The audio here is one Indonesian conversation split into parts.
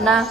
Nah,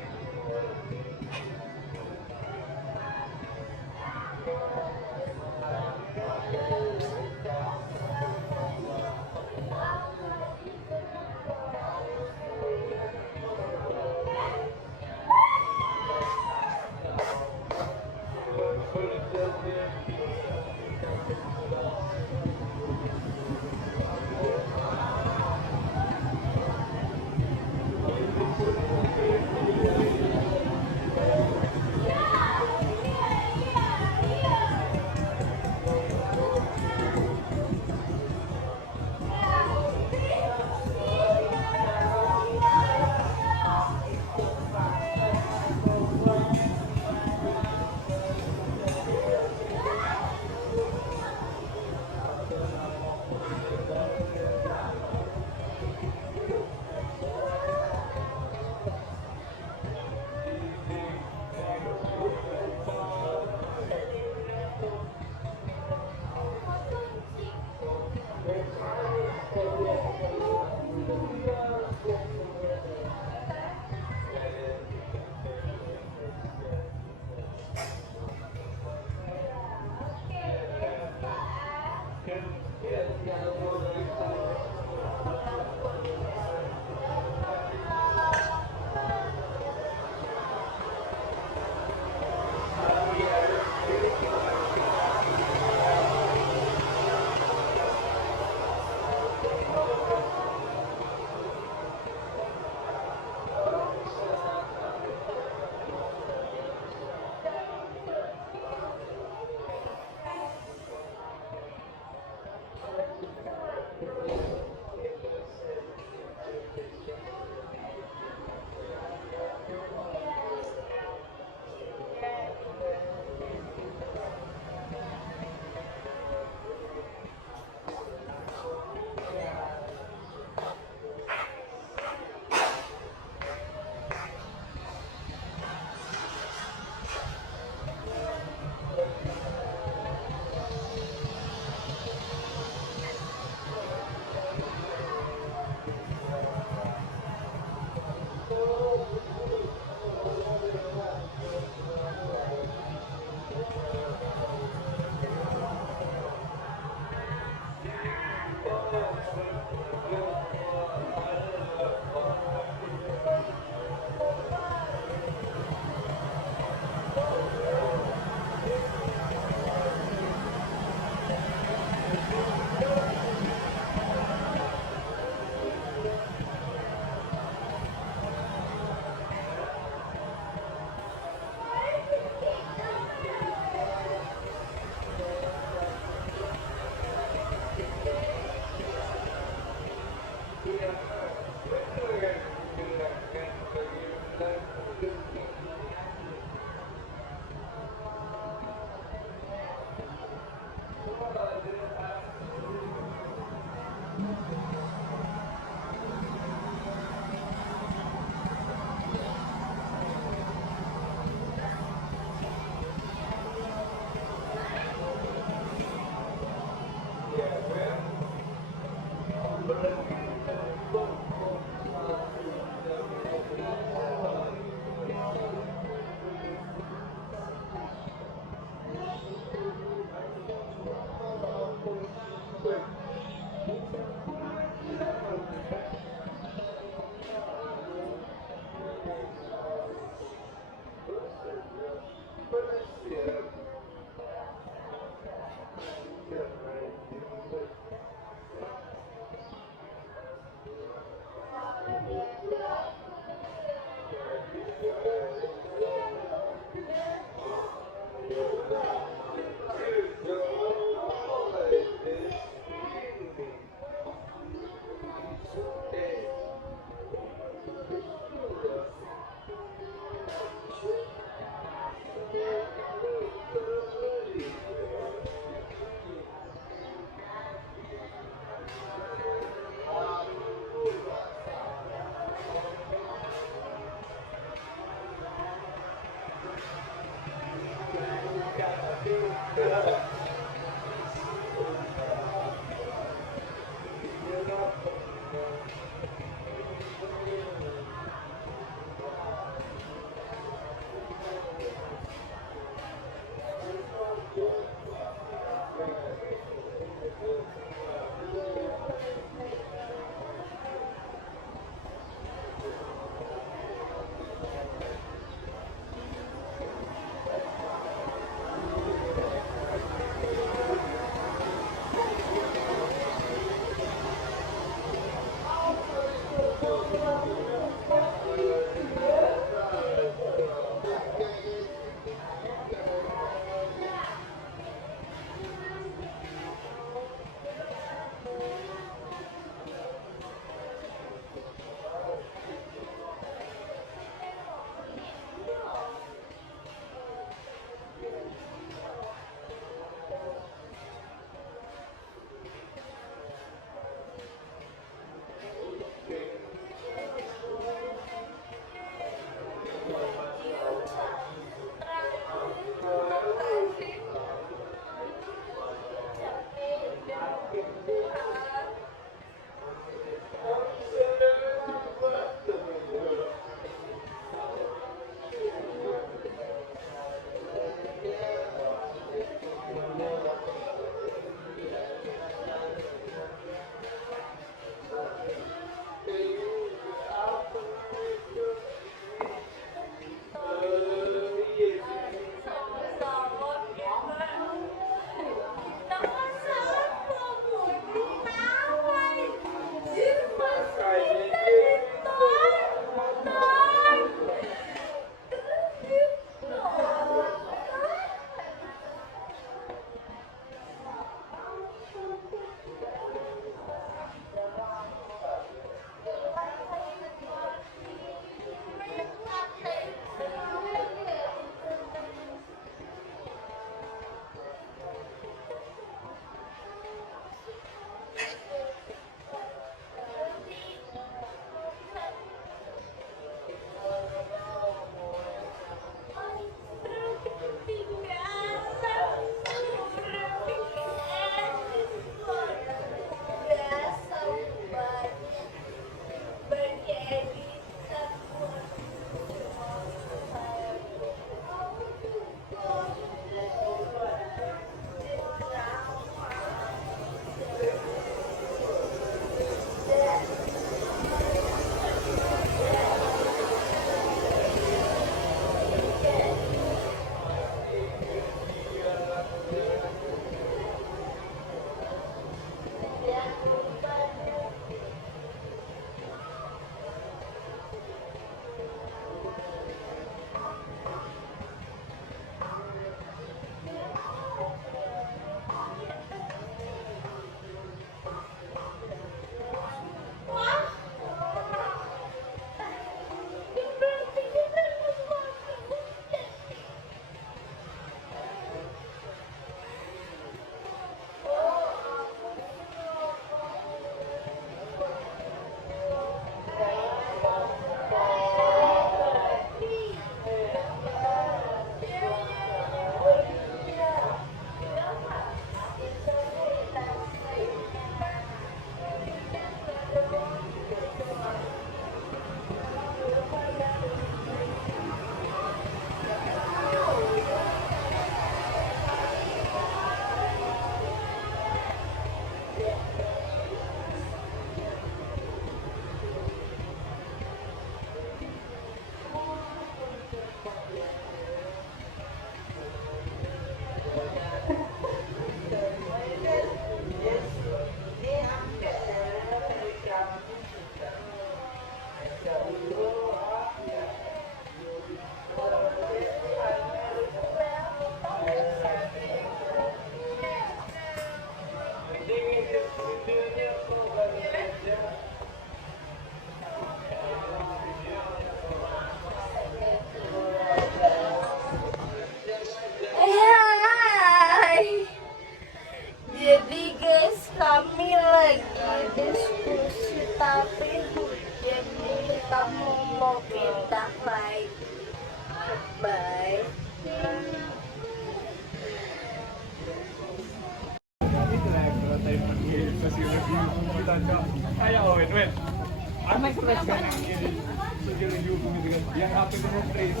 Anak keras kan ini sejauh dihukum gitu kan yang HP itu freeze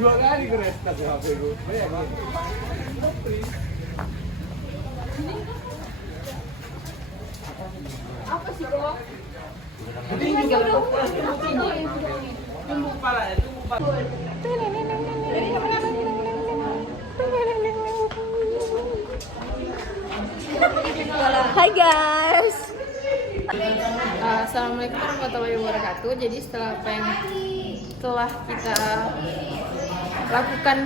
2 kali keras tas HP gue bayangin Apa sih kok? ini juga tunggu pala Hai guys. Assalamualaikum warahmatullahi wabarakatuh. Jadi setelah apa yang telah kita lakukan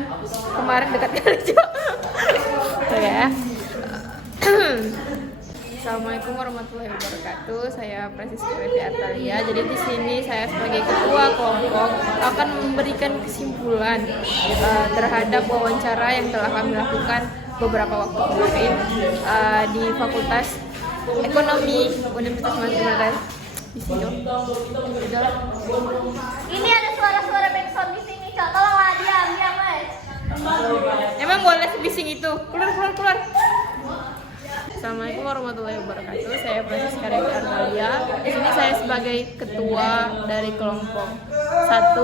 kemarin dekat kali ya. Assalamualaikum warahmatullahi wabarakatuh. Saya Francisca Revi Artalia. Jadi di sini saya sebagai ketua kelompok akan memberikan kesimpulan terhadap wawancara yang telah kami lakukan beberapa waktu kemarin di Fakultas Ekonomi Universitas Madura di sini. Ini ada suara-suara backsound di sini, Cok. Tolonglah diam, guys. Emang boleh sebising itu? Keluar. Assalamualaikum warahmatullahi wabarakatuh. Saya Francisca Revi Artalia. Di sini saya sebagai ketua dari kelompok 1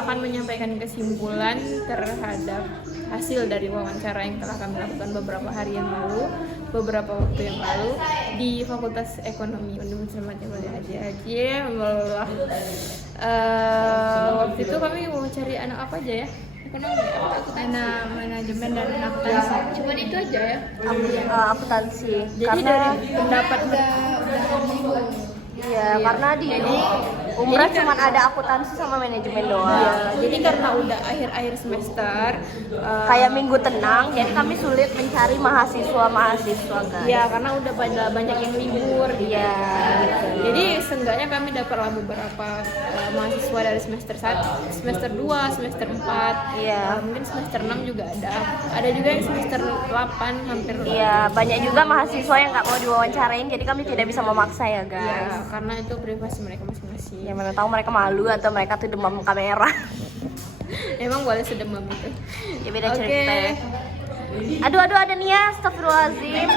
akan menyampaikan kesimpulan terhadap hasil dari wawancara yang telah kami lakukan beberapa hari yang lalu, beberapa waktu yang lalu di Fakultas Ekonomi Universitas Madura waktu itu kami wawancari anak apa aja ya? Ekonomi, anak manajemen dan akuntansi. Cuman itu aja ya? Akuntansi. Jadi Karena dari pendapat iya, karena di Umrah cuma ada akuntansi sama manajemen doang. Iya, jadi karena udah akhir-akhir semester, Kayak minggu tenang, jadi kami sulit mencari mahasiswa guys. ya karena udah banyak yang libur. Iya, gitu. Jadi seenggaknya kami dapatlah beberapa mahasiswa dari semester 1, semester 2, semester 4. Iya. Mungkin semester 6 juga ada. Ada juga yang semester 8 hampir. Iya, banyak juga mahasiswa yang nggak mau diwawancarain, jadi kami tidak bisa memaksa ya Ya, guys. karena itu privasi mereka masing-masing. Ya mana tahu mereka malu atau mereka tuh demam kamera. Emang boleh sedemam itu. Ya beda Oke. cerita ya. Aduh ada Nia, astagfirullahaladzim.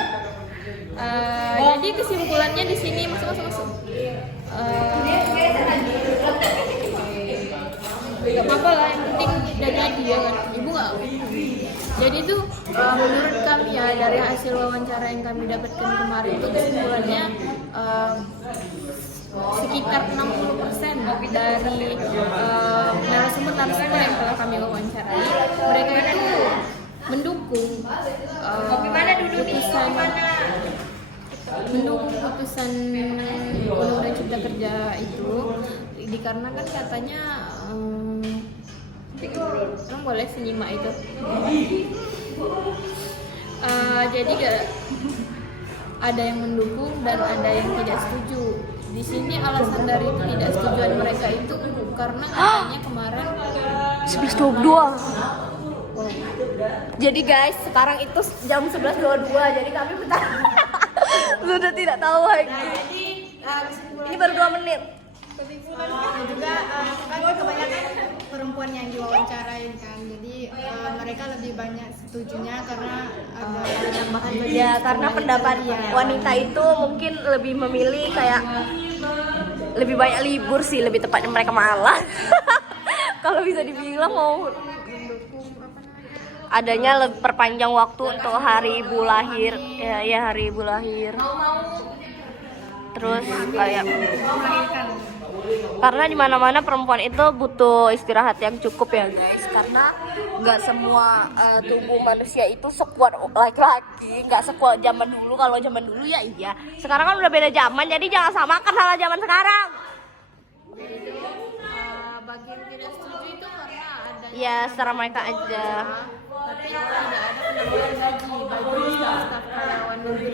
Jadi kesimpulannya di sini masuk. Gak apa-apa lah, yang penting jadi ya kan, ibu nggak. Jadi itu menurut kami ya dari hasil wawancara yang kami dapatkan kemarin itu kesimpulannya sekitar 60% dari narasumber yang telah kami wawancarai, mereka itu pembahasan undang-undang cipta kerja itu dikarenakan katanya emang boleh senyimak itu. Jadi ada yang mendukung dan ada yang tidak setuju. Di sini alasan dari tidak setujuan mereka itu karena katanya kemarin 11.22. Jadi guys, sekarang itu jam 11.22. Jadi kami bentar sudah tidak tahu lagi. jadi Ini baru 2 menit. juga kan kebanyakan perempuan yang diwawancarain kan, jadi mereka lebih banyak setujunya karena ada penambahan Ya, karena pendapat wanita itu mungkin lebih memilih kayak lebih banyak libur sih, lebih tepatnya mereka malas. Kalau bisa dibilang mau adanya perpanjang waktu untuk hari ibu lahir, ya hari ibu lahir. Terus kayak karena di mana-mana perempuan itu butuh istirahat yang cukup ya guys, karena nggak semua tubuh manusia itu sekuat laki-laki, nggak sekuat zaman dulu. Kalau zaman dulu ya iya, sekarang kan udah beda zaman, jadi jangan samakan sama zaman sekarang. bagian tidak setuju itu karena ada Ya secara mereka aja. tapi tidak ada penambahan gaji bagi staf-staf karyawan negeri.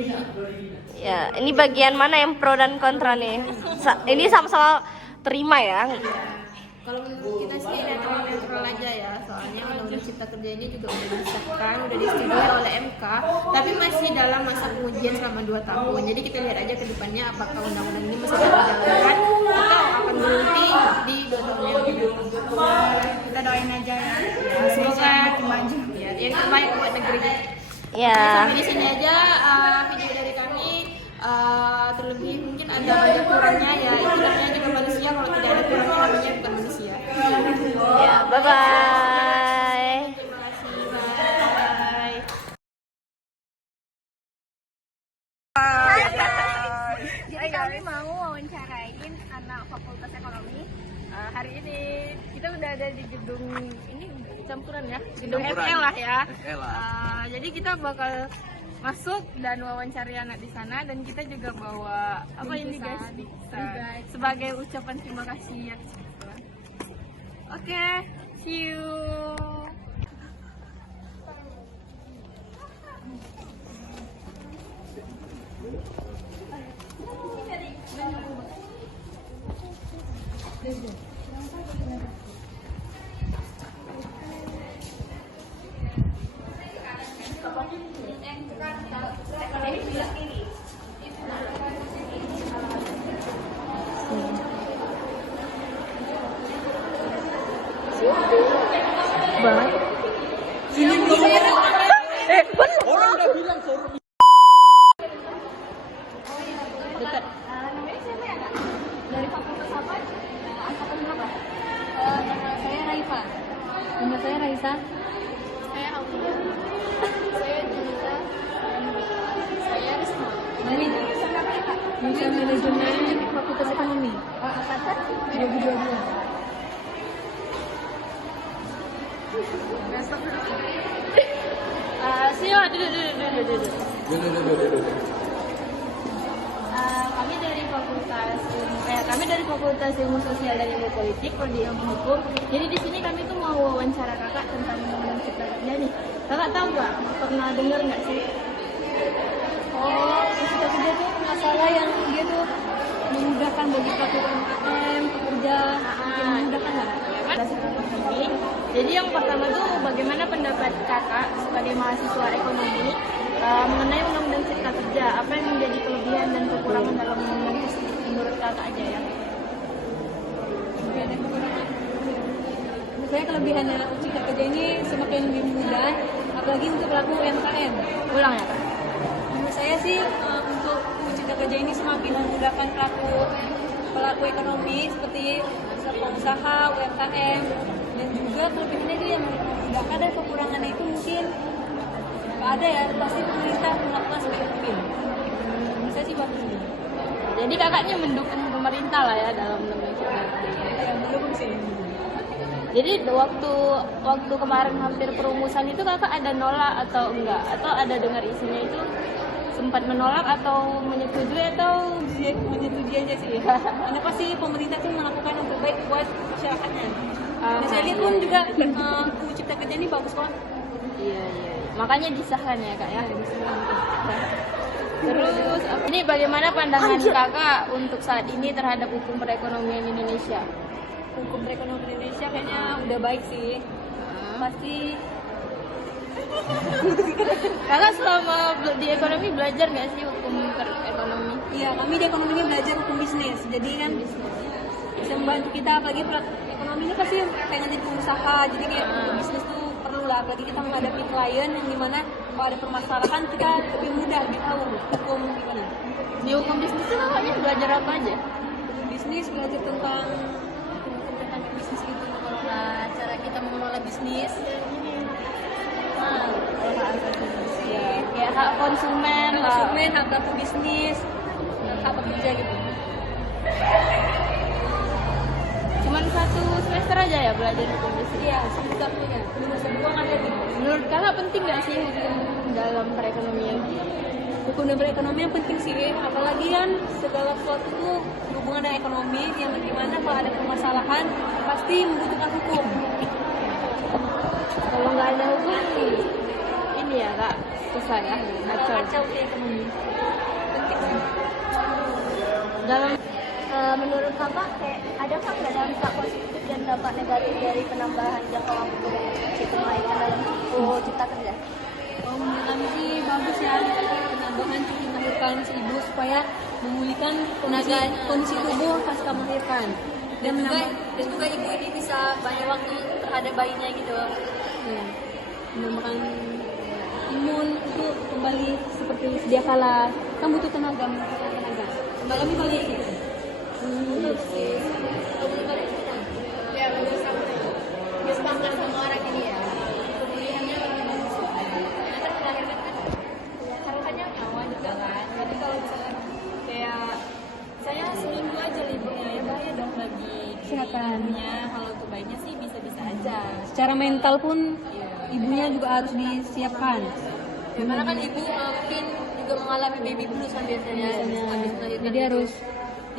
Ya ini bagian mana yang pro dan kontra nih? Ini sama-sama terima ya. Kalau menurut kita sih netral aja ya, soalnya undang-undang cipta kerja ini juga udah disahkan, udah disetujui oleh MK, tapi masih dalam masa pengujian selama 2 tahun. Jadi kita lihat aja ke depannya apakah undang-undang ini masih dapat dijalankan atau akan berhenti di 2 tahun yang akan datang. kita doain aja ya, Semoga makin maju. ya, yang terbaik buat negeri kita. Ya. Sampai di sini aja video dari kami. Terlebih mungkin ada banyak kurangnya ya, itu namanya juga manusia, kalau tidak ada kurangnya namanya bukan manusia. Ya, bye bye. Terima kasih, bye. Jadi kami mau wawancarain anak Fakultas Ekonomi. Hari ini kita udah ada di gedung ini campuran ya, gedung FL lah ya. Jadi kita bakal masuk dan wawancari anak di sana, dan kita juga bawa apa ini guys, sebagai ucapan terima kasih ya. Oke, see you. Orang udah bilang forum Dekat. Dari fakultas apa? Angkatan berapa? Nama saya Raifa. Nama saya Raisa. Saya Aulia. Saya Junita. Saya Risma. Dari jurusan apa ya Kak? Jurusan Manajemen Fakultas Ekonomi. Angkatan 2022. Kami dari Fakultas Ilmu Sosial dan Ilmu Politik, prodi Ilmu Hukum. Jadi di sini kami tuh mau wawancara kakak tentang undang-undang cipta kerja nih. Kakak tahu nggak? Pernah dengar nggak sih? Oh, cipta kerja tuh masalah yang dia tuh memudahkan bagi pelaku UMKM, pekerja, yang memudahkan nggak? Ini. Jadi yang pertama tuh bagaimana pendapat kakak sebagai mahasiswa ekonomi mengenai undang-undang cipta kerja? Apa yang menjadi kelebihan dan kekurangan dalam undang-undang tersebut menurut kakak aja ya? Menurut saya kelebihannya cipta kerja ini semakin lebih mudah, apalagi untuk pelaku UMKM. Ulang ya kak? Menurut saya sih untuk cipta kerja ini semakin memudahkan pelaku ekonomi seperti pengusaha UMKM, dan juga kelebihannya itu yang memudahkan, dan kekurangannya itu mungkin nggak ada ya, pasti pemerintah melakukan sebaik mungkin. Menurut saya sih bagus. Jadi kakaknya mendukung pemerintah lah ya dalam undang-undang cipta kerja. Ya, mendukung sih. Jadi waktu kemarin hampir perumusan itu kakak ada nolak atau enggak? Atau ada dengar isinya itu sempat menolak atau menyetujui atau menyetujui aja sih. Karena pasti pemerintah tuh melakukan yang terbaik buat masyarakatnya. Dan saya lihat pun juga UU Cipta Kerja ini bagus kok. Iya. Makanya disahkan ya kak ya. Terus ini bagaimana pandangan kakak untuk saat ini terhadap hukum perekonomian Indonesia? Hukum perekonomian Indonesia kayaknya udah baik sih. Pasti Kakak selama di ekonomi belajar nggak sih hukum ekonomi? iya, kami di ekonomi ini belajar hukum bisnis. Jadi kan bisa membantu kita, apalagi ekonomi ini pasti pengen jadi pengusaha. Jadi kayak hukum bisnis tuh perlu lah, apalagi kita menghadapi klien yang dimana kalau ada permasalahan kita lebih mudah tahu hukum gimana. Di hukum bisnis itu kakaknya belajar apa aja? Hukum bisnis belajar tentang bisnis itu, mengelola cara kita mengelola bisnis. Ya hak konsumen, Hak bisnis, hak pekerja gitu. Cuman 1 semester aja ya belajar hukum bisnis. Iya, sebetulnya. Semester 2 kan ada gitu. Menurut kakak penting nggak sih hukum dalam perekonomian? Hukum dan perekonomian penting sih, apalagi kan segala sesuatu itu hubungan dengan ekonomi, yang bagaimana kalau ada permasalahan pasti membutuhkan hukum. Kalau nggak ada hukum, ini ya kak susah ya, Kacau di ekonomi. Penting sih. dalam Menurut kakak, kayak ada nggak dampak positif dan dampak negatif dari penambahan jangka waktu kenaikan dalam UU Cipta Kerja? Menurut kami sih bagus ya, penambahan cuti melahirkan ibu supaya memulihkan kondisi tubuh pasca melahirkan. Dan juga ibu ini bisa banyak waktu terhadap bayinya gitu. Ya, menambahkan imun itu kembali seperti sedia kala. Kan butuh tenaga. Mbak kami balik gitu. Ya bagus sama sama orang ini ya. Pemulihannya terus melahirkan kan harapannya nyawa juga kan. Jadi kalau misalnya kayak saya seminggu aja liburnya ya bahaya dong bagi Kesehatannya. Kalau untuk bayinya sih bisa-bisa aja. Secara mental pun ibunya juga harus disiapkan. Ya, karena kan ibu mungkin juga mengalami baby blues kan biasanya habis melahirkan. Jadi harus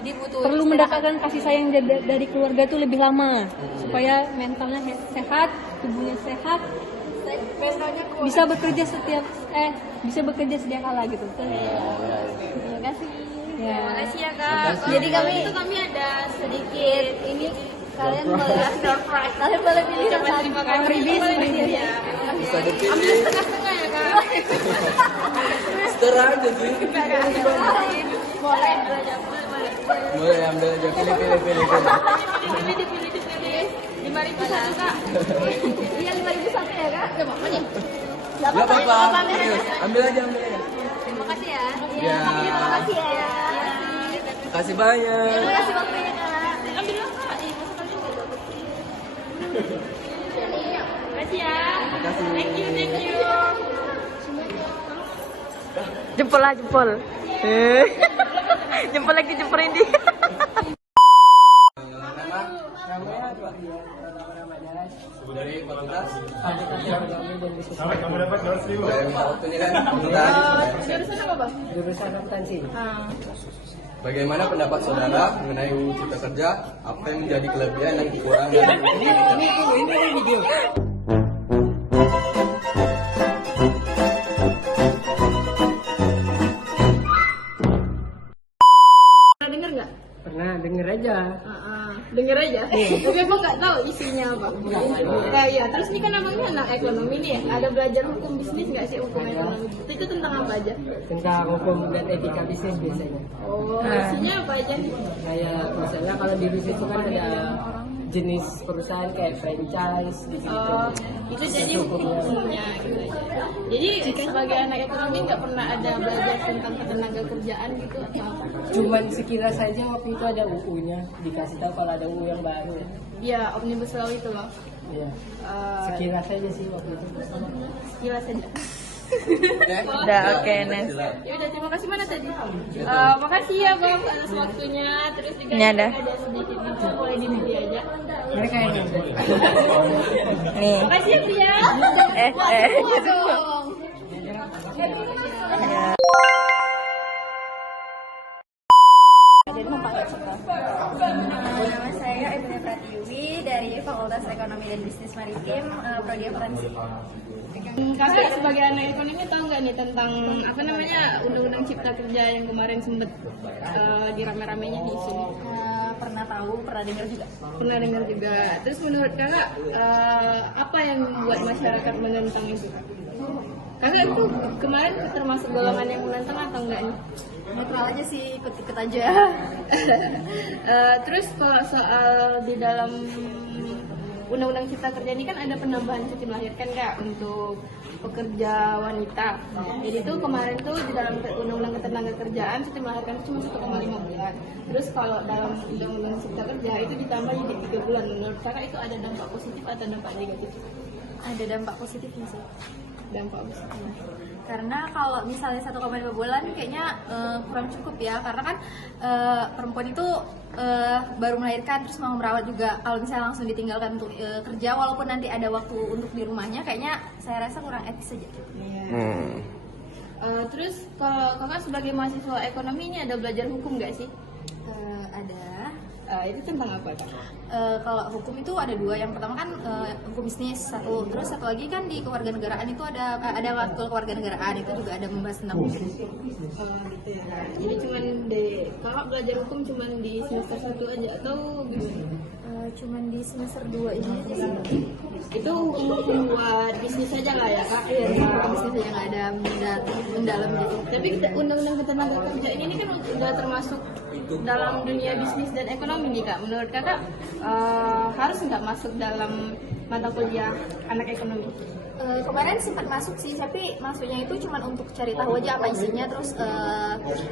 butuh perlu istirahat. mendapatkan kasih sayang dari keluarga itu lebih lama supaya mentalnya sehat, tubuhnya sehat, bisa bekerja bisa bekerja sedia kala gitu. terima kasih. Ya. Terima kasih ya kak. Jadi kami ada sedikit ini kalian boleh surprise. Kalian boleh pilih rasa freebies ya. Bisa dipilih. Ambil setengah-setengah ya kak. Seterah aja sih. boleh. Boleh ambil aja, pilih. Dipilih. 5.000 satu kak. Iya 5.000 satu ya kak. Coba apa nih? Gak apa-apa, serius. Ambil aja. Terima kasih ya. Ya. Terima kasih ya. Kasih banyak. Terima kasih waktunya kak. Ambil lah kak. Terima kasih ya. Kasih. Thank you. Jempol. Jempol lagi ini. Dari fakultas. Sampai kamu dapat 200.000. Dari waktunya kan fakultas. Jurusan apa bang? Jurusan akuntansi. Bagaimana pendapat saudara mengenai UU Cipta Kerja? Apa yang menjadi kelebihan dan kekurangan dari UU Cipta Kerja? Ini video. Pernah denger nggak? Pernah denger aja. Denger aja. Tapi emang nggak tahu isinya apa. Kayak ya. Terus ini kan namanya anak ekonomi nih ya. Ada belajar hukum bisnis nggak sih hukum ekonomi? Itu tentang apa aja? Tentang hukum dan etika bisnis biasanya. Oh, isinya apa aja? Kayak misalnya kalau di bisnis itu kan ada jenis perusahaan kayak franchise gitu. Oh, itu jadi hukumnya gitu. Jadi sebagai anak ekonomi nggak pernah ada belajar tentang ketenaga kerjaan gitu atau apa? Cuman sekilas saja waktu itu ada UU-nya, dikasih tahu kalau ada UU yang baru. Ya, omnibus law itu loh. Iya. Eh, Sekilas saja sih waktu itu. Sekilas aja. Udah, oke, Nes. Ya udah, terima kasih mana tadi? Makasih ya bang atas waktunya. Terus juga Ini ada. sedikit info, boleh di aja. Mereka yang Nih. Makasih ya Pria. Ya. ngerasain manfaat cipta? Nama saya Emilia Pratiwi dari Fakultas Ekonomi dan Bisnis Maritim, Prodi Akuntansi. Kakak sebagai anak ekonomi tahu nggak nih tentang apa namanya Undang-Undang Cipta Kerja yang kemarin sempet dirame-ramenya di sini? Pernah tahu, pernah dengar juga. Pernah dengar juga. Terus menurut kakak apa yang membuat masyarakat menentang itu? Kakak itu kemarin termasuk golongan yang menentang atau enggak nih? Netral aja sih, ikut-ikut aja. Terus kalau soal di dalam Undang-Undang Cipta Kerja ini kan ada penambahan cuti melahirkan Kak untuk pekerja wanita. Jadi tuh kemarin tuh di dalam Undang-Undang Ketenagakerjaan cuti melahirkan cuma 1,5 bulan. Terus kalau dalam Undang-Undang Cipta Kerja itu ditambah jadi 3 bulan. Menurut Kakak itu ada dampak positif atau dampak negatif? Ada dampak positifnya sih. Dampak positif. Karena kalau misalnya 1,5 bulan kayaknya kurang cukup ya, karena kan perempuan itu baru melahirkan terus mau merawat juga. Kalau misalnya langsung ditinggalkan untuk kerja, walaupun nanti ada waktu untuk di rumahnya, kayaknya saya rasa kurang etis saja. Terus kalau kakak sebagai mahasiswa ekonomi ini ada belajar hukum nggak sih? Ada. Itu tentang apa Kak? Kalau hukum itu ada dua. Yang pertama kan hukum bisnis satu, terus satu lagi kan di kewarganegaraan itu ada matkul kewarganegaraan, itu juga ada membahas tentang hukum. Gitu ya. Jadi cuman kakak belajar hukum cuman di semester 1 aja atau gimana? Cuman di semester 2 ini aja sih. Itu hukum buat bisnis aja lah ya Kak? Iya, bisnis aja nggak ada mendalam gitu. Tapi Undang-Undang Ketenagakerjaan ini kan udah termasuk dalam dunia bisnis dan ekonomi nih Kak. Menurut Kakak harus nggak masuk dalam mata kuliah anak ekonomi? Kemarin sempat masuk sih, tapi masuknya itu cuma untuk cari tahu aja apa isinya, terus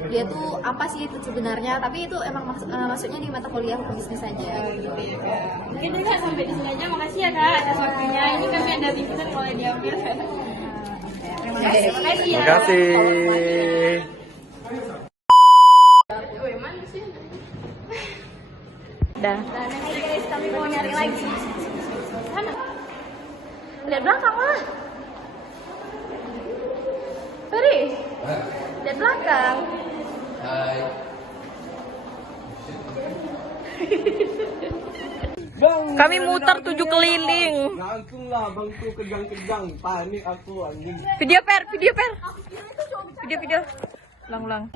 dia tuh apa sih itu sebenarnya, tapi itu emang masuknya di mata kuliah hukum bisnis saja. Gitu ya Kak. Mungkin Kak sampai di sini aja. Makasih ya Kak atas waktunya. Ini kami ada liputan boleh diambil. Terima kasih. Makasih ya. Terima kasih. Woi, mana sih? Dan hai guys, kami mau nyari lagi. Sana. Lihat belakang lah. Ferry. Lihat belakang. Hai. Kami muter 7 keliling. Langsung lah bangku kegang-kegang, panik aku anjing. Video per. Video. Ulang.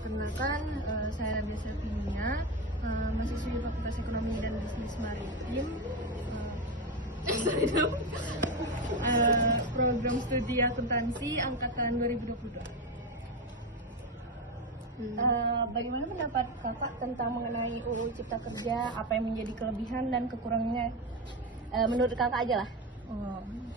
Kenalkan, saya Nadia Selvinia, mahasiswi Fakultas Ekonomi dan Bisnis Maritim. Program studi akuntansi angkatan 2022. Bagaimana pendapat Kakak tentang mengenai UU Cipta Kerja? Apa yang menjadi kelebihan dan kekurangannya? Menurut Kakak aja lah.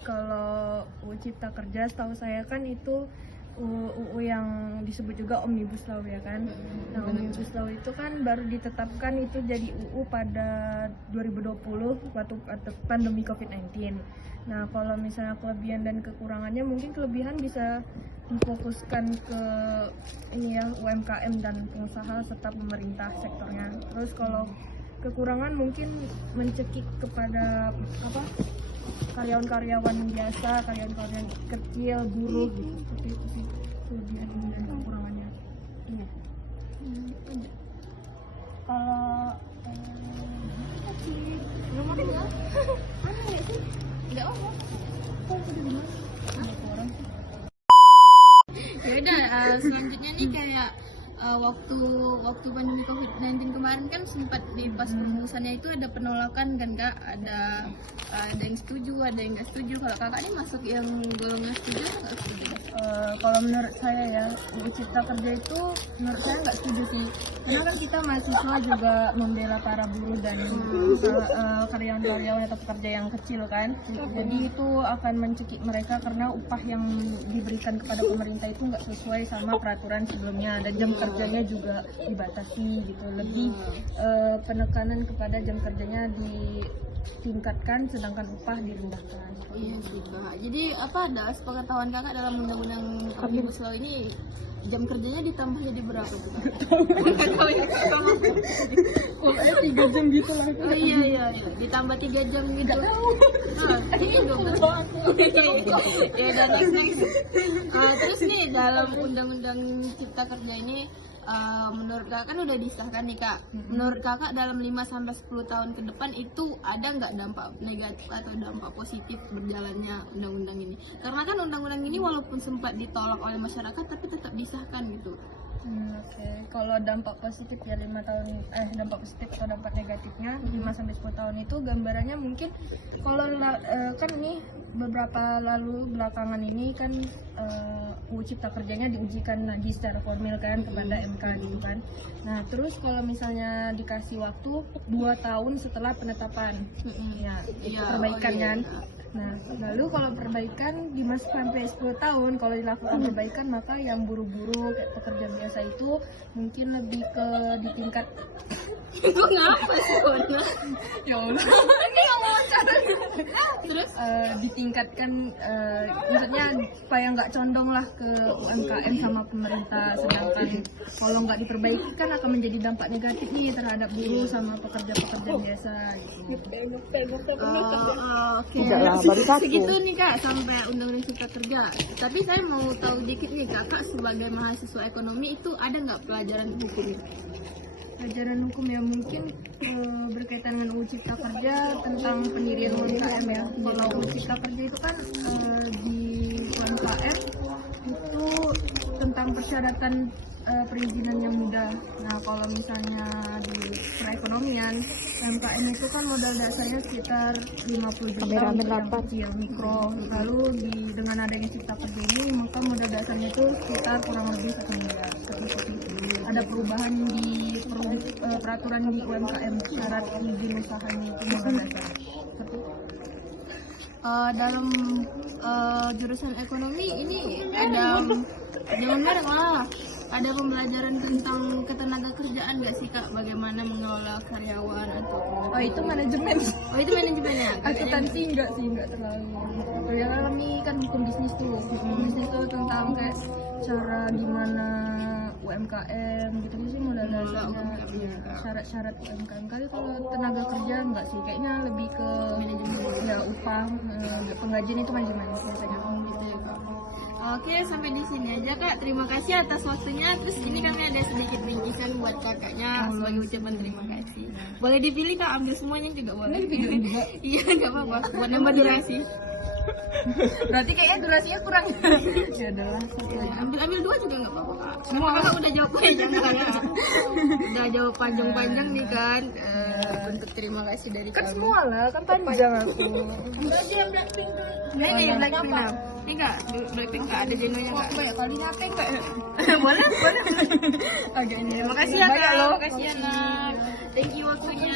Kalau UU Cipta Kerja, setahu saya kan itu UU yang disebut juga Omnibus Law ya kan. Nah, Omnibus Law itu kan baru ditetapkan itu jadi UU pada 2020 waktu pandemi COVID-19. Nah, kalau misalnya kelebihan dan kekurangannya, mungkin kelebihan bisa difokuskan ke ini ya, UMKM dan pengusaha serta pemerintah sektornya. Terus kalau kekurangan mungkin mencekik kepada karyawan-karyawan biasa, karyawan-karyawan kecil, buruh gitu. Seperti itu sih kelebihan dan kekurangannya. Iya. Kalau belum ada ya? Mana ya sih? Tidak apa. Ya udah, selanjutnya nih kayak waktu pandemi COVID-19 kemarin kan sempat di pas perumusannya itu ada penolakan kan Kak, ada yang setuju, ada yang nggak setuju. Kalau Kakak ini masuk yang golongan setuju atau nggak setuju? Kalau menurut saya ya, UU Cipta Kerja itu menurut saya nggak setuju sih, karena kan kita mahasiswa juga membela para buruh dan karyawan-karyawan atau pekerja yang kecil kan, jadi itu akan mencekik mereka karena upah yang diberikan kepada pemerintah itu nggak sesuai sama peraturan sebelumnya, dan jam kerjanya juga dibatasi gitu, lebih penekanan kepada jam kerjanya ditingkatkan sedangkan upah direndahkan. Iya sih Kak. Jadi apa ada sepengetahuan Kakak dalam undang-undang Omnibus Law ini jam kerjanya ditambah jadi berapa tuh Kak? Nggak tahu ya Kak. Pokoknya 3 jam gitu lah. Oh iya. Ditambah 3 jam gitu. Iya dong. Ya dan next. Terus nih dalam undang-undang Cipta Kerja ini menurut Kakak kan udah disahkan nih Kak. Menurut Kakak dalam 5-10 tahun ke depan itu ada nggak dampak negatif atau dampak positif berjalannya undang-undang ini? Karena kan undang-undang ini walaupun sempat ditolak oleh masyarakat tapi tetap disahkan gitu. Oke. Kalau dampak positif ya 5 tahun dampak positif atau dampak negatifnya 5-10 tahun itu gambarannya mungkin kalau kan ini beberapa belakangan ini kan UU Cipta Kerjanya diujikan lagi secara formil kan kepada MK gitu kan. Nah, terus kalau misalnya dikasih waktu 2 tahun setelah penetapan ya perbaikan kan. Nah, lalu kalau perbaikan di masa sampai 10 tahun kalau dilakukan perbaikan maka yang buru-buru kayak pekerja biasa itu mungkin lebih ke ditingkat. Gue ngapa sih Kona? Ya Allah. Ini yang wawancara. Terus ditingkatkan maksudnya supaya nggak condong lah ke UMKM sama pemerintah, sedangkan kalau nggak diperbaiki kan akan menjadi dampak negatif nih terhadap buruh sama pekerja-pekerja biasa gitu. Oke. Segitu nih Kak sampai Undang-Undang Cipta Kerja. Tapi saya mau tahu dikit nih Kakak sebagai mahasiswa ekonomi itu ada nggak pelajaran hukum? Pelajaran hukum ya mungkin berkaitan dengan UU Cipta Kerja tentang pendirian UMKM ya. Kalau UU Cipta Kerja itu kan di UMKM itu tentang persyaratan perizinan yang mudah. Nah kalau misalnya di perekonomian UMKM itu kan modal dasarnya sekitar 50 juta untuk yang kecil mikro. Lalu dengan adanya Cipta Kerja ini maka modal dasarnya itu sekitar kurang lebih 1 miliar. Ada perubahan di peraturan di UMKM syarat izin usahanya itu modal dasar. Dalam jurusan ekonomi ini ada jangan merek lah. Ada pembelajaran tentang ketenaga kerjaan nggak sih Kak? Bagaimana mengelola karyawan atau itu manajemen. Oh itu manajemennya. Akuntansi enggak terlalu. Yang kami kan hukum bisnis tuh. Hukum bisnis tuh tentang kayak cara gimana UMKM gitu sih modal dasarnya. Syarat-syarat UMKM. Kali kalau tenaga kerja enggak sih, kayaknya lebih ke manajemen ya upah, penggajian itu manajemen biasanya. Gitu ya Kak. Oke, sampai di sini aja Kak. Terima kasih atas waktunya. Terus ini kami ada sedikit bingkisan buat kakaknya sebagai ucapan terima kasih. Boleh dipilih Kak, ambil semuanya juga boleh. Iya, nggak apa-apa. Buat nambah durasi. Berarti kayaknya durasinya kurang. Ya adalah Ambil 2 juga nggak apa-apa Kak. Semua Kakak udah jawab panjang kan ya. Udah jawab panjang-panjang nih kan. Untuk terima kasih dari kan kami. semua lah, kan panjang aku. Ini yang Blackpink now. Ini Kak, Blackpink Kak ada genonya Kak. Banyak kali ngapain Kak? Boleh. Agak ini. Terima kasih ya Kak. Terima kasih ya Nak. Thank you waktunya.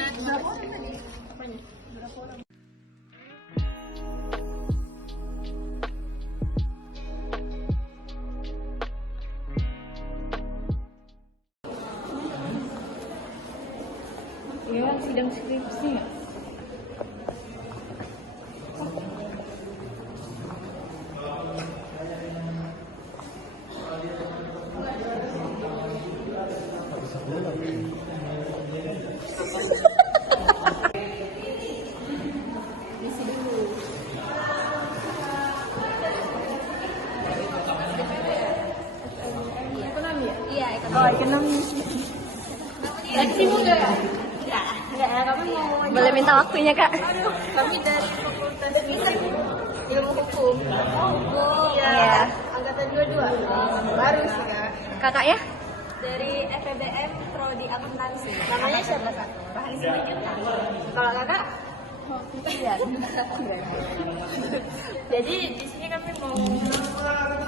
Iya, sidang skripsi nggak? Boleh minta waktunya Kak? Kami dari Fakultas Ilmu Hukum. Iya. Angkatan 22. Baru sih Kak. Kakak ya? Dari FEBM Prodi Akuntansi. Namanya siapa Kak? Bahan Simanjuntak. Kalau Kakak? Iya. Jadi di sini kami mau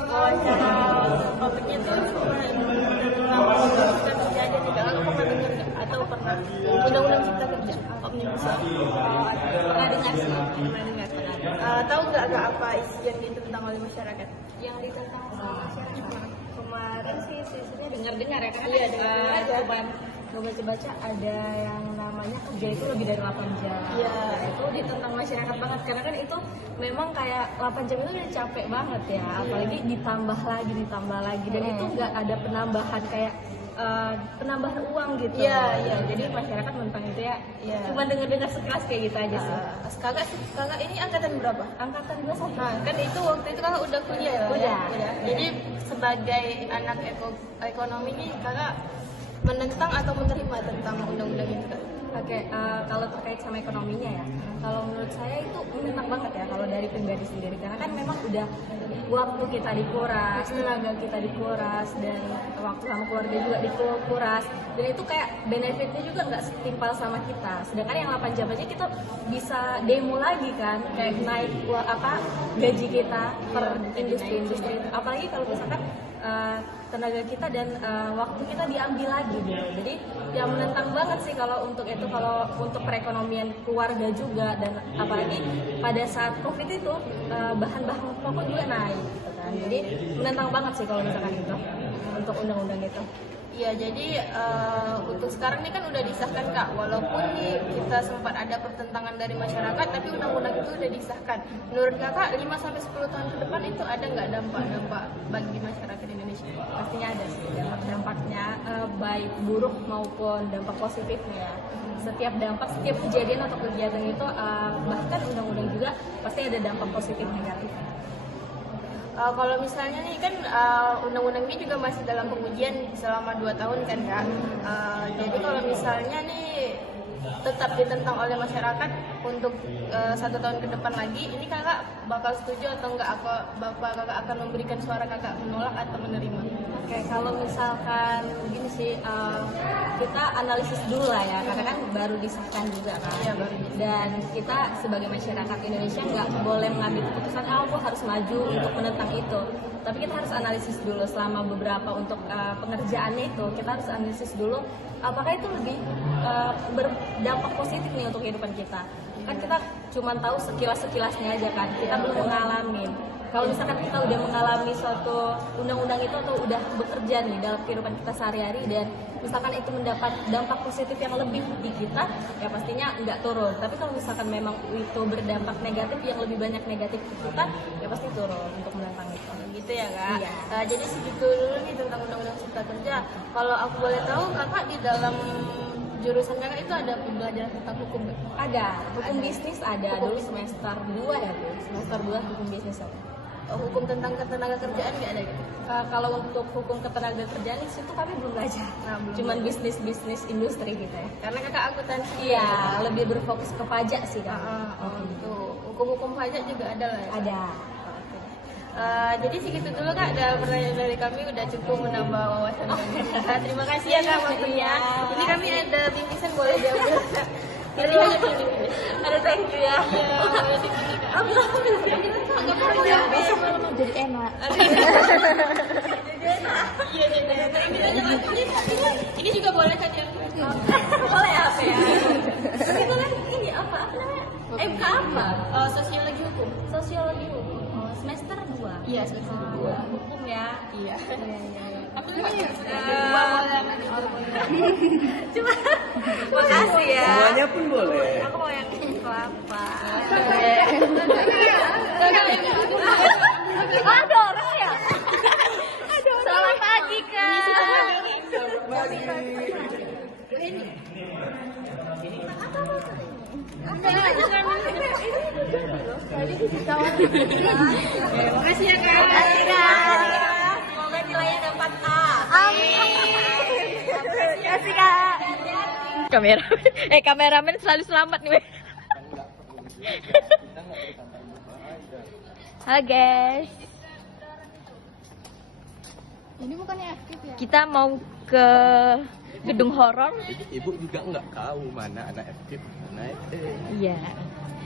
wawancara topiknya tuh tentang cipta kerja aja sih. Kakak pernah dengar nggak? Atau pernah undang-undang cipta kerja? Omnibus Law. Pernah dengar sih. Pernah dengar. Tahu nggak apa isi yang ditentang oleh masyarakat? Yang ditentang sama masyarakat. Kemarin sih sisinya dengar-dengar ya kan? Iya, dengar aja. gue baca-baca ada yang namanya kerja itu lebih dari 8 jam. Iya. Itu ditentang masyarakat banget karena kan itu memang kayak 8 jam itu udah capek banget ya, apalagi ditambah lagi dan itu nggak ada penambahan kayak penambah uang gitu. Iya. Jadi masyarakat mentang itu ya. Cuma dengar-dengar sekelas kayak gitu aja sih. Kakak ini angkatan berapa? Angkatan 21. Nah, kan itu waktu itu kakak udah kuliah ya? Udah. Jadi sebagai anak ekonomi nih kakak menentang atau menerima tentang undang-undang itu Kak? Oke, kalau terkait sama ekonominya ya, kalau menurut saya itu menentang banget ya kalau dari pribadi sendiri, karena kan memang udah waktu kita dikuras, tenaga kita dikuras, dan waktu sama keluarga juga dikuras, dan itu kayak benefitnya juga nggak setimpal sama kita. Sedangkan yang 8 jam aja kita bisa demo lagi kan, kayak naik gaji kita per industri-industri, apalagi kalau misalkan tenaga kita dan waktu kita diambil lagi gitu. Jadi ya menentang banget sih kalau untuk itu, kalau untuk perekonomian keluarga juga, dan apalagi pada saat Covid itu bahan-bahan pokok juga naik gitu kan. Jadi menentang banget sih kalau misalkan itu untuk undang-undang itu. Iya, jadi untuk sekarang ini kan udah disahkan Kak, walaupun nih kita sempat ada pertentangan dari masyarakat, tapi undang-undang itu udah disahkan. Menurut Kakak 5-10 tahun ke depan itu ada nggak dampak-dampak bagi masyarakat Indonesia? Pastinya ada sih dampaknya, baik buruk maupun dampak positifnya. Setiap dampak, setiap kejadian atau kegiatan itu bahkan undang-undang juga pasti ada dampak positif negatif. Kalau misalnya nih kan undang-undang ini juga masih dalam pengujian selama 2 tahun kan Kak. Jadi kalau misalnya nih tetap ditentang oleh masyarakat untuk 1 tahun ke depan lagi, ini kakak bakal setuju atau enggak? Kakak akan memberikan suara kakak menolak atau menerima? Oke, kalau misalkan begini sih, kita analisis dulu lah ya, karena kan baru disahkan juga kan. Iya, baru. Dan kita sebagai masyarakat Indonesia nggak boleh mengambil keputusan, gue harus maju untuk menentang itu. Tapi kita harus analisis dulu selama beberapa untuk pengerjaannya itu, kita harus analisis dulu apakah itu lebih berdampak positif nih untuk kehidupan kita. Kan kita cuma tahu sekilas-sekilasnya aja kan, kita belum mengalami. Kalau misalkan kita udah mengalami suatu undang-undang itu atau udah bekerja nih dalam kehidupan kita sehari-hari, dan misalkan itu mendapat dampak positif yang lebih di kita, ya pastinya nggak turun. Tapi kalau misalkan memang itu berdampak negatif yang lebih banyak negatif ke kita, ya pasti turun untuk menentang itu. Gitu ya Kak? Iya. Jadi segitu dulu nih tentang undang-undang cipta kerja. Kalau aku boleh tahu kakak di dalam jurusan kakak itu ada pembelajaran tentang hukum nggak? Ada, hukum bisnis ada, dulu semester 2 ya Bu, semester 2 hukum bisnis ada. Hukum tentang ketenaga kerjaan nggak ada gitu? Kalau untuk hukum ketenaga kerjaan itu kami belum belajar. Cuman bisnis industri kita ya. Karena kakak akuntansi. Iya, lebih berfokus ke pajak sih Kak. Gitu. Hukum-hukum pajak juga ada lah ya? Ada. Jadi segitu dulu Kak, ada pertanyaan dari kami udah cukup menambah wawasan kami. Terima kasih ya Kak waktunya. Ini kami ada bingkisan, boleh diambil. Tadi hanya ini. Ada thank you ya. Iya, boleh di sini Kak. Ambil. Besok malam mau jadi enak. Iya, jadi ini juga boleh kan ya? Boleh apa ya? Itu kan ini apa namanya? MK apa? Sosiologi hukum. Sosiologi hukum. Semester 2. Iya, semester 2. Hukum ya. Iya. Ambil Cuma makasih ya. Semuanya pun boleh. Aku mau yang kelapa. Aduh, orang ya. Selamat pagi, Kak. Makasih ya Kak. Semoga nilainya dapat A. Kasih, Kak. Kameramen selalu selamat nih. Halo guys. Ini bukannya aktif ya? Kita mau ke gedung horor. Ibu juga nggak tahu mana anak FKIP, mana FT. Iya.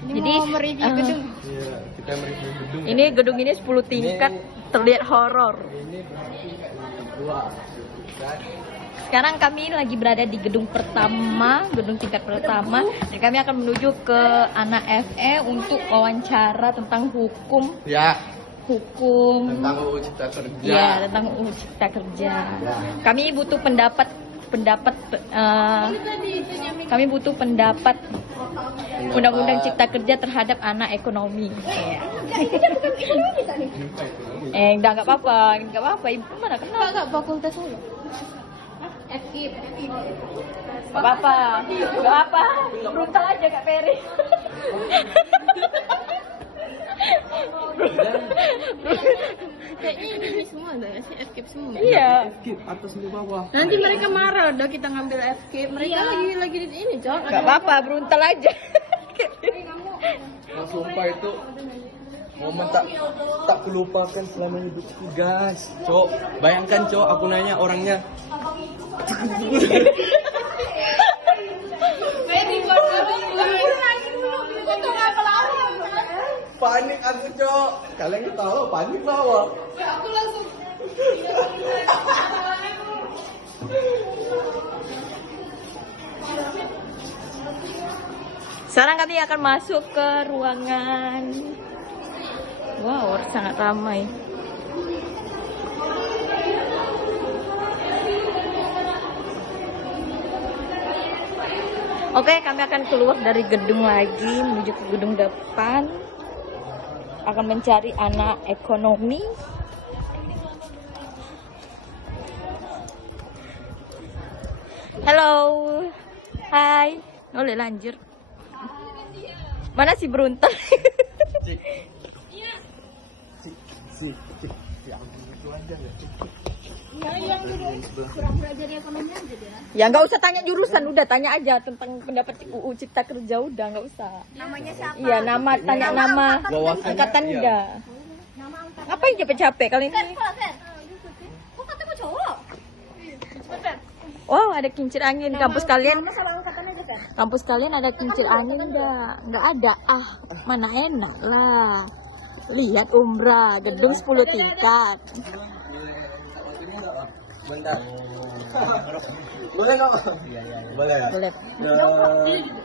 Ini Jadi mau mereview gedung. Iya, kita mereview gedung. ini gedung ini 10 tingkat, terlihat horor. Ini tingkat dua. Sekarang kami lagi berada di gedung pertama, gedung tingkat pertama, dan kami akan menuju ke anak FE untuk wawancara tentang hukum. Ya. Hukum. Tentang UU Cipta Kerja. Ya, tentang UU Cipta Kerja. Kami butuh pendapat pendapat Undang-Undang Cipta Kerja terhadap anak ekonomi. Nggak apa-apa, Ibu mana kenal? Enggak fakultas apa? Nggak apa-apa, brutal aja Kak Peri. Kayaknya ini semua ada ya sih, FKIP semua. Iya. Atas sampai bawah. Nanti mereka marah udah kita ngambil FKIP. Mereka lagi di ini, Cok. Nggak apa-apa, brutal aja. Nah, sumpah itu momen tak kelupakan selama hidupku, guys. Cok, bayangkan Cok, aku nanya orangnya. Panik aku Cok. Kalian ketawa, panik bawa. Aku langsung Sekarang kami akan masuk ke ruangan. Wow, sangat ramai. Oke, kami akan keluar dari gedung lagi menuju ke gedung depan. Akan mencari anak ekonomi. Halo. Hai. Boleh lanjut. Mana si beruntung? Ya nggak usah tanya jurusan, udah tanya aja tentang pendapat UU Cipta Kerja, udah nggak usah. Namanya siapa? Iya, tanya nama, angkatan udah. Ngapain capek-capek kali ini? Kok katamu cowok? Wow, ada kincir angin. Kampus kalian? Nama sama angkatan aja kan? Kampus kalian ada kincir angin enggak? Enggak ada. Ah, mana enak lah. Lihat umrah, gedung 10 tingkat. Bentar. Boleh nggak? Boleh. Boleh.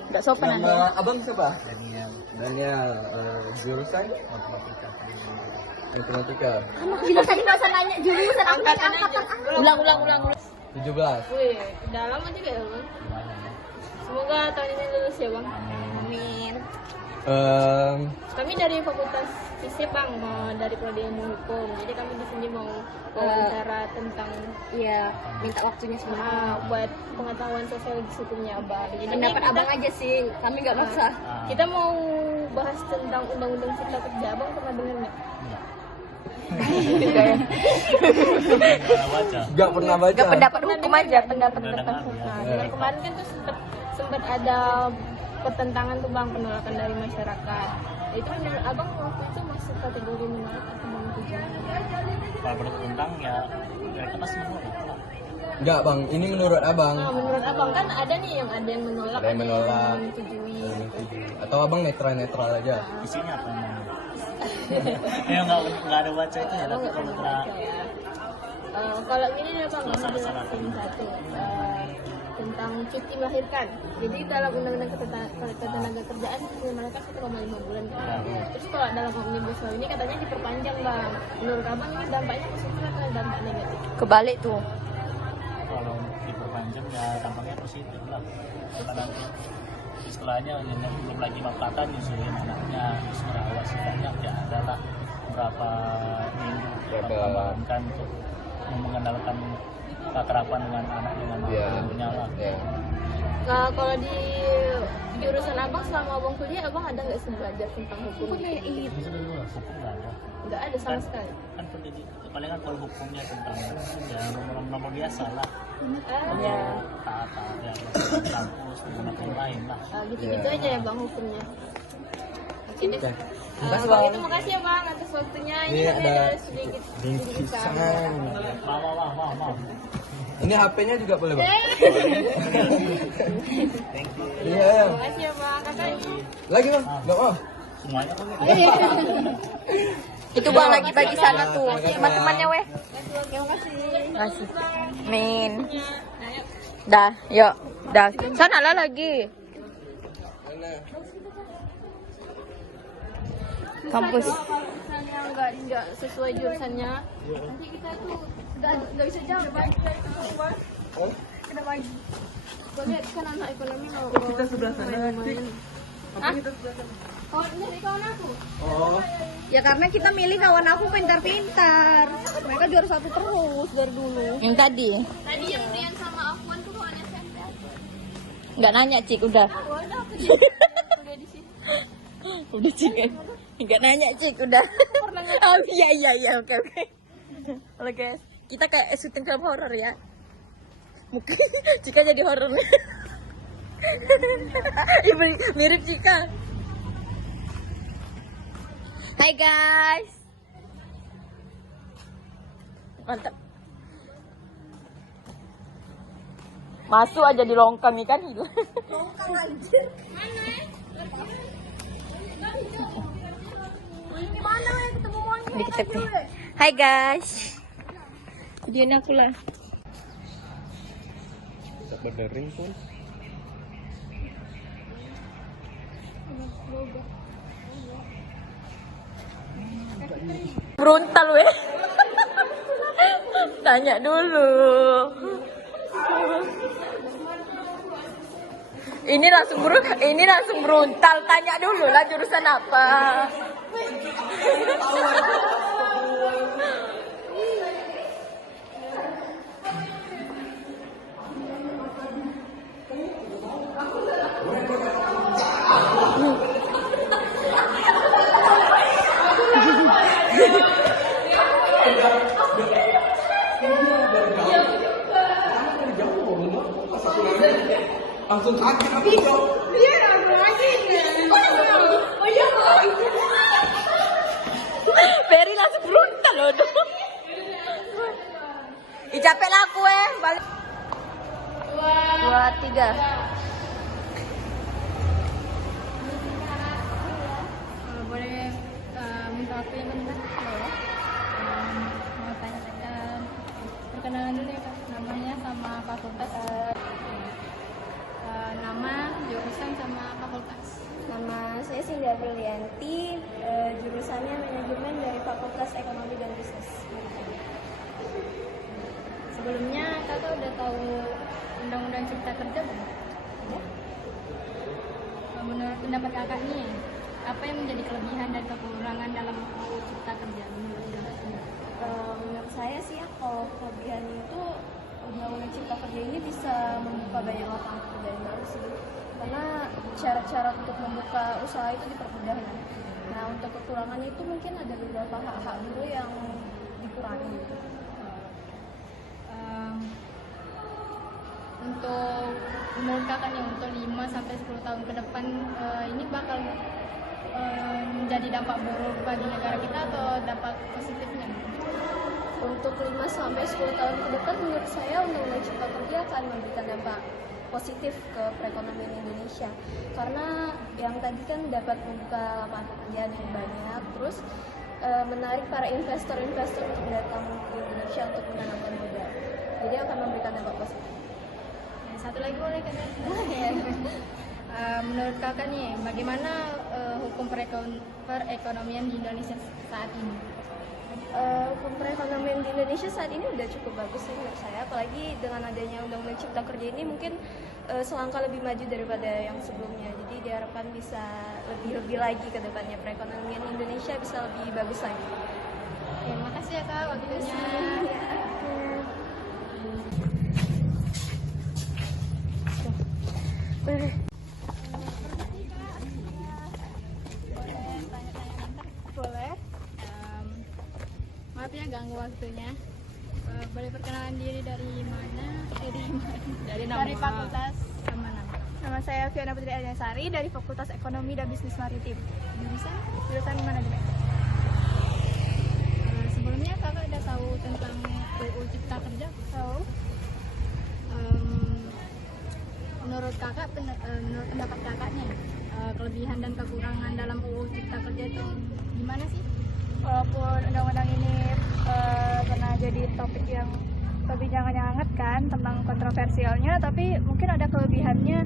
Enggak sopan Nama Anda. abang siapa? Daniel. Jurusan? Matematika. Jurusan nggak usah nanya jurusan angkatan. Ulang. 17. Wih, dalam aja kayak Bang. Semoga tahun ini lulus ya Bang. Amin. Kami dari Fakultas FISIP Bang, mau dari Prodi Ilmu Hukum. Jadi kami di sini mau wawancara tentang Minta waktunya semua. buat pengetahuan sosial hukumnya Abang. Jadi Pendapat kita, abang aja sih, kami nggak maksa. kita mau bahas tentang Undang-Undang Cipta Kerja. Abang pernah dengar nggak? Gak pernah baca. Enggak pendapat hukum aja, pendapat tentang hukum. Nah, dengan kemarin kan tuh sempat ada pertentangan tuh Bang, penolakan dari masyarakat. Itu menurut Abang waktu itu masuk kategori menolak atau menyetujui? Kalau bertentang ya mereka pasti menolak. Enggak bang, ini menurut abang. Nah, menurut Abang kan ada nih yang menolak, Ada yang menolak. menyetujui. Atau abang netral aja. Isinya apa namanya? Ya nggak ada baca itu ya, tapi kalau pernah Kalau ini ya Bang, Abang jelasin satu tentang cuti melahirkan. Jadi dalam Undang-Undang Ketenagakerjaan mereka 1,5 bulan kan. Terus kalau dalam Omnibus Law ini katanya diperpanjang Bang. Menurut Abang ini dampaknya positif atau dampak negatif? Kebalik tuh. kalau diperpanjang ya tampaknya positif lah. Karena istilahnya belum lagi mapatan nyusuin anaknya, terus merawat sisanya ya adalah berapa minggu kan untuk mengendalikan kekerapan dengan anak dengan menyala. Nah, kalau di jurusan Abang selama Abang kuliah, Abang ada nggak sih belajar tentang hukum? Itu dulu hukum nggak ada. Nggak ada sama sekali. Kan pendidik paling kan kalau hukumnya tentang ya nomor biasa lah. Ya. Taat ya kampus dan lain lah. Gitu-gitu aja ya Bang hukumnya. Oke deh. Terima kasih ya Bang atas waktunya. Ini ada sedikit bingkisan. Mau. Ini HP-nya juga boleh bang? Thank you. Iya. Terima kasih ya Bang. Kakak Lagi bang? Nggak mau? Semuanya kok. Itu Bang lagi bagi sana tuh. Teman-temannya weh. terima kasih. Kasih. Min. Dah, yuk. Dah. Sana lah lagi. Kampus. Kalau misalnya nggak sesuai jurusannya, nanti kita tuh nggak bisa jawab. Kita pagi. Gue lihat kan anak ekonomi mau Kita sudah sana, Dik. Apa kita sudah sana? kawan dari kawan aku. Oh, Ya karena kita milih kawan aku pintar-pintar. Mereka juara 1 terus dari dulu. Yang tadi Tadi yang Rian sama Afwan tuh kawan SMP aku. nggak nanya Cik udah. Waduh, aku jadi kuliah di sini. Udah Cik kan? Nggak nanya Cik udah. Oh iya oke. Halo guys, kita kayak syuting film horor ya. Mungkin Cika jadi horor. Mirip Cika. Hai guys. Mantap. Masuk aja di longkang ikan hilang. Longkang anjir. Gimana ya ketemu monyet? Dikit nih. Hai guys. Videonya aku lah. tak berdering pun. Frontal weh. Tanya dulu. Ini langsung frontal. Tanya dulu lah jurusan apa. Langsung kaget aku. Ferry langsung frontal loh. Ih capek lah aku balik. 2, 3. Boleh minta waktu yang bentar? Mau tanya-tanya perkenalan dulu ya Kak, namanya sama fakultas, nama, jurusan sama fakultas. Nama saya Sinda Brilianti, jurusannya manajemen dari Fakultas Ekonomi dan Bisnis. Sebelumnya Kakak udah tahu Undang-Undang Cipta Kerja belum? Ya. Menurut pendapat Kakak nih, apa yang menjadi kelebihan dan kekurangan dalam UU Cipta Kerja menurut Kakak? Menurut saya sih ya, kalau kelebihan itu Undang-Undang Cipta Kerja ini bisa membuka banyak lapangan kerja yang baru sih. Karena syarat-syarat untuk membuka usaha itu dipermudah. Nah, untuk kekurangannya itu mungkin ada beberapa hak-hak dulu yang dikurangi. Untuk menurut Kakak nih, untuk 5-10 tahun ke depan ini bakal menjadi dampak buruk bagi negara kita atau dampak positifnya? Untuk 5-10 tahun ke depan menurut saya Undang-Undang Cipta Kerja akan memberikan dampak positif ke perekonomian Indonesia, karena yang tadi kan dapat membuka lapangan pekerjaan yang banyak, terus menarik para investor-investor untuk datang ke Indonesia untuk menanamkan modal, jadi akan memberikan dampak positif. Satu lagi boleh kan? Menurut Kakak nih, bagaimana hukum perekonomian di Indonesia saat ini? Hukum perekonomian di Indonesia saat ini udah cukup bagus sih menurut saya, apalagi dengan adanya Undang-Undang Cipta Kerja ini mungkin selangkah lebih maju daripada yang sebelumnya, jadi diharapkan bisa lebih lagi ke depannya perekonomian Indonesia bisa lebih bagus lagi. Terima kasih ya Kak waktunya. Boleh. Maaf ya ganggu waktunya. Boleh perkenalan diri dari mana? Dari fakultas sama nama. Nama saya Fiona Putri Aryasari dari Fakultas Ekonomi dan Bisnis Maritim. Jurusan manajemen. Sebelumnya Kakak udah tahu tentang UU Cipta Kerja? Tahu. Menurut Kakak, menurut pendapat Kakaknya, kelebihan dan kekurangan dalam UU Cipta Kerja itu gimana sih? Walaupun undang-undang ini pernah jadi topik yang perbincangan yang hangat kan tentang kontroversialnya, tapi mungkin ada kelebihannya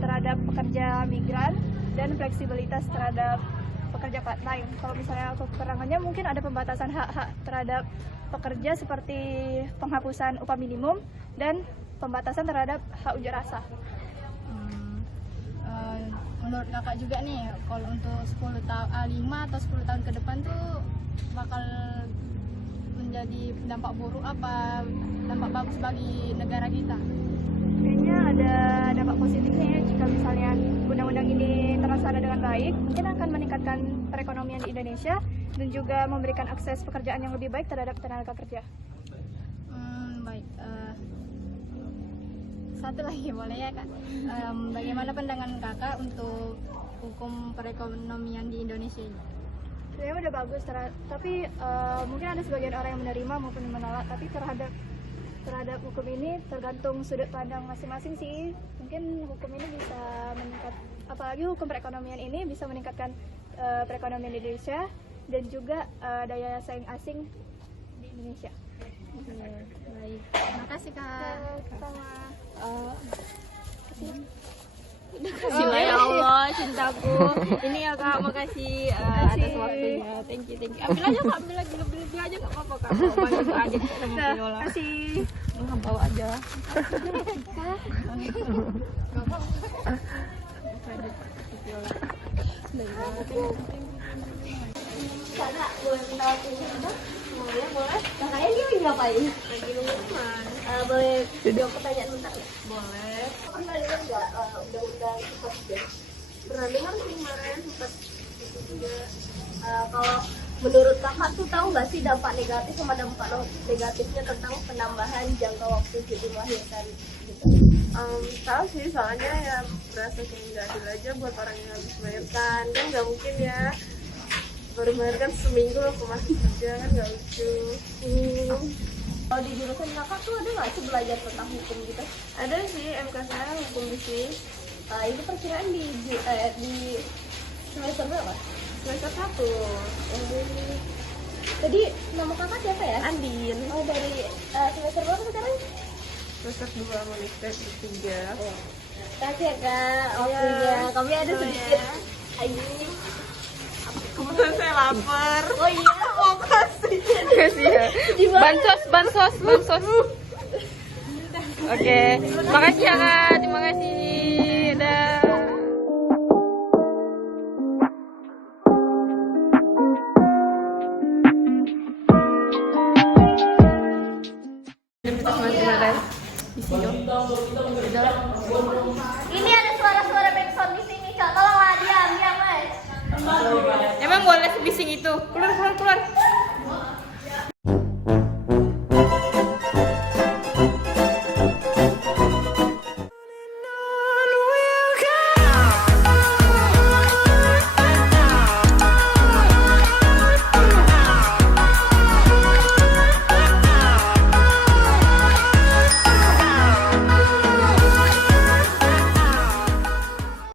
terhadap pekerja migran dan fleksibilitas terhadap pekerja part-time. Kalau misalnya kekurangannya mungkin ada pembatasan hak-hak terhadap pekerja seperti penghapusan upah minimum dan pembatasan terhadap hak unjuk rasa. Menurut kakak juga nih, kalau untuk 5 atau 10 tahun ke depan tuh bakal menjadi dampak buruk apa dampak bagus bagi negara kita? Kayaknya ada dampak positifnya ya, jika misalnya undang-undang ini terlaksana dengan baik, mungkin akan meningkatkan perekonomian di Indonesia dan juga memberikan akses pekerjaan yang lebih baik terhadap tenaga kerja. Baik. Satu lagi boleh ya kak? Bagaimana pandangan kakak untuk hukum perekonomian di Indonesia ini? Sebenarnya udah bagus, tapi mungkin ada sebagian orang yang menerima maupun menolak, tapi terhadap hukum ini tergantung sudut pandang masing-masing sih. Mungkin hukum ini bisa meningkat, apalagi hukum perekonomian ini bisa meningkatkan perekonomian Indonesia dan juga daya saing asing di Indonesia. Baik, terima kasih kak. Sama. Kasih lah ya Allah, cintaku. Ini ya kak, makasih atas waktunya. Thank you. Ambil aja kak, ambil aja nggak apa-apa kak. Banyak aja sama Viola. Kasih. Nggak bawa aja. Kakak boleh minta waktu sebentar? Boleh. Kakaknya dia lagi ngapain? Lagi nunggu teman. Boleh jawab pertanyaan bentar nggak? Boleh. Pernah dengar nggak undang-undang Cipta Kerja? Pernah dengar sih kemarin sempat itu juga. Kalau menurut kakak tuh tahu nggak sih dampak negatif sama dampak negatifnya tentang penambahan jangka waktu cuti melahirkan gitu? Tahu sih, soalnya ya berasa kayak nggak adil aja buat orang yang habis melahirkan. Kan nggak mungkin ya baru melahirkan seminggu aku masih kerja, kan nggak lucu. Kalau di jurusan kakak tuh ada nggak sih belajar tentang hukum gitu? Ada sih MK saya hukum bisnis Ini perkiraan di semester berapa? semester 1. Tadi nama kakak siapa ya? Andin Oh, dari semester berapa sekarang? semester 2 mau nikah 3. Kasih ya kak waktunya. Kami ada sedikit. Ayo. Kebetulan saya lapar. Oh iya. Mau kasih ya. Bansos. Oke, makasih ya kak, terima kasih. Dah. Ini ada suara-suara backsound di sini kak. Tolonglah diam guys. Emang boleh sebising itu? Keluar.